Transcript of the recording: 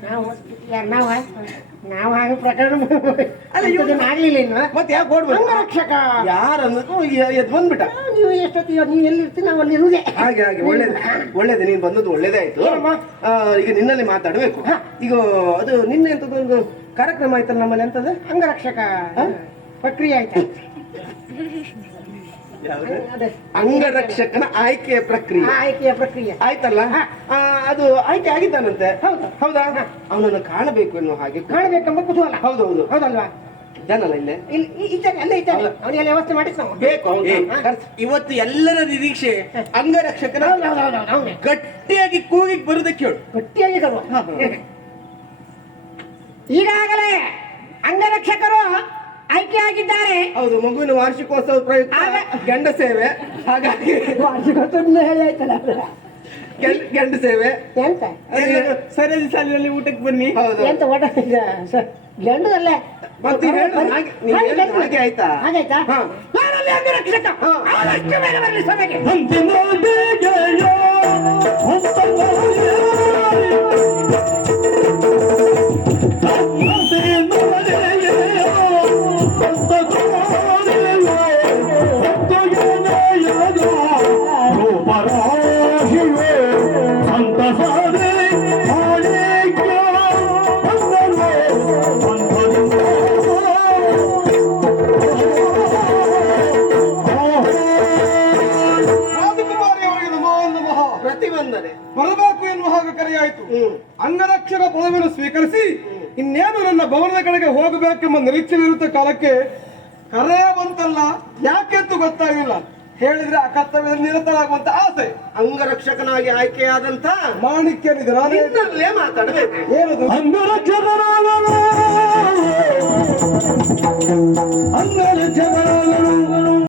ನಾವು ಯಾರ್ ಹಾಗೆ ಪ್ರಕರಣ ಆಗ್ಲಿಲ್ಲ ಇನ್ನು. ಮತ್ತೆ ಯಾಕೆ ಅಂಗರಕ್ಷಕ. ಯಾರನ್ನು? ಎದ್ ಬಂದ್ಬಿಟ್ಟ. ನೀವು ಎಷ್ಟೊತ್ತಿಗೆ ನೀವು ಎಲ್ಲಿರ್ತೀವಿ ನಾವು ಅಲ್ಲಿ ಇರುವುದೇ ಹಾಗೆ ಹಾಗೆ ಒಳ್ಳೇದು. ಒಳ್ಳೇದು ನೀನ್ ಬಂದದ್ದು ಒಳ್ಳೇದೇ ಆಯ್ತು. ಏನಮ್ಮ? ಈಗ ನಿನ್ನಲ್ಲಿ ಮಾತಾಡಬೇಕು. ಈಗ ಅದು ನಿನ್ನೆ ಒಂದು ಕಾರ್ಯಕ್ರಮ ಆಯ್ತಲ್ಲ ನಮ್ಮಲ್ಲಿ ಎಂತದ ಅಂಗರಕ್ಷಕ ಪ್ರಕ್ರಿಯೆ ಆಯ್ತು. ಅಂಗರಕ್ಷಕನ ಆಯ್ಕೆಯ ಪ್ರಕ್ರಿಯೆ. ಆಯ್ಕೆಯ ಪ್ರಕ್ರಿಯೆ. ಆಯ್ತಲ್ಲ? ಅದು ಆಯ್ಕೆ ಆಗಿದ್ದಾನಂತೆ. ಹೌದು. ಹೌದಾ? ಅವನನ್ನು ಕಾಣಬೇಕು ಎನ್ನುವ ಹಾಗೆ ಕಾಣಬೇಕೆಂಬ ಕುತೂಹಲ. ಹೌದೌದು ಹೌದಲ್ವಾ? ಇದ್ದಾನಲ್ಲ ಇಲ್ಲೇ? ಇಲ್ಲಿ ಈ- ಇದ್ದಾನೆ ಅಲ್ಲೇ ಇದ್ದಾನೆ. ಅವನಿಗೆಲ್ಲ ವ್ಯವಸ್ಥೆ ಮಾಡಿಸ್ ನಾವು ಬೇಕು. ಇವತ್ತು ಎಲ್ಲರ ನಿರೀಕ್ಷೆ ಅಂಗರಕ್ಷಕನ ಗಟ್ಟಿಯಾಗಿ ಕೂಗಿ ಬರುದಕ್ಕೆ ಹೇಳು. ಗಟ್ಟಿಯಾಗಿ ಕರು ಈಗಾಗಲೇ ಅಂಗರಕ್ಷಕರು ಆಯ್ಕೆ ಆಗಿದ್ದಾರೆ ಹೌದು ಮಗುವಿನ ವಾರ್ಷಿಕೋತ್ಸವ ಪ್ರಯುಕ್ತ ಗಂಡ ಸೇವೆ. ಹಾಗಾಗಿ ವಾರ್ಷಿಕೋತ್ಸವ ಹೇಳಿ ಆಯ್ತಲ್ಲ? ಗಂಡ- ಗಂಡ ಸೇವೆ. ಎಂತ? ಸರಿಯಾದ ಸಾಲಿನಲ್ಲಿ ಊಟಕ್ಕೆ ಬನ್ನಿ. ಎಂತ ಊಟ? ಗಂಡದಲ್ಲೇ? ಮತ್ತೆ ಹಾಗೆ- ಆಯ್ತಾ? ಹಾಗಾಯ್ತಾ? ಅಂಗರಕ್ಷಕ ಬೇಗ ಬರಲಿ ಸಭೆಗೆ. ಪ್ರತಿಬಂಧನೆ. ಬರಬೇಕು ಎನ್ನುವ ಹಾಗೆ ಕರೆಯಾಯಿತು. ಹ್ಮ್. ಅಂಗರಕ್ಷಕ ಪದವಿಯನ್ನು ಸ್ವೀಕರಿಸಿ ಇನ್ನೇನು ನನ್ನ ಭವನದ ಕಡೆಗೆ ಹೋಗಬೇಕೆಂಬ ನಿರೀಕ್ಷೆ ಇರುತ್ತ ಕಾಲಕ್ಕೆ ಕರೆಯ ಬಂತಲ್ಲ ಯಾಕೆಂತೂ ಗೊತ್ತಾಗಿಲ್ಲ ಹೇಳಿದ್ರೆ ಆ ಕರ್ತವ್ಯದಲ್ಲಿ ನಿರತರಾಗುವಂತ ಆಸೆ. ಅಂಗರಕ್ಷಕನಾಗಿ ಆಯ್ಕೆಯಾದಂತ ಮಾಣಿಕ್ಯ ಮಾತಾಡಬೇಕು. ಏನದು ಅಂಗರಕ್ಷಕರಾಗಲು